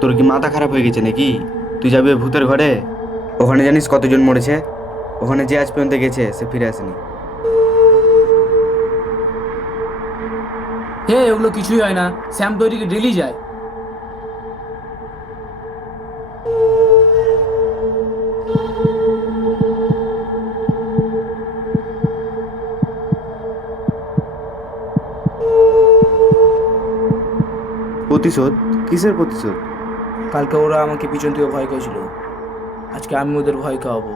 তোর কি মাথা খারাপ হয়ে গেছে নাকি? তুই যাবি ওই ভূতের ঘরে? ওখানে জানিস কতজন মরেছে? ওখানে যে আজ পর্যন্ত গেছে সে ফিরে আসেনি। হে, ওগুলো কিছুই হয় না। শ্যাম তো ওইদিকে ডেলি যায়। প্রতিশোধ? কিসের প্রতিশোধ? কালকে ওরা আমাকে পিছন থেকে ভয় করেছিল, আজকে আমি ওদের ভয় খাওয়াবো।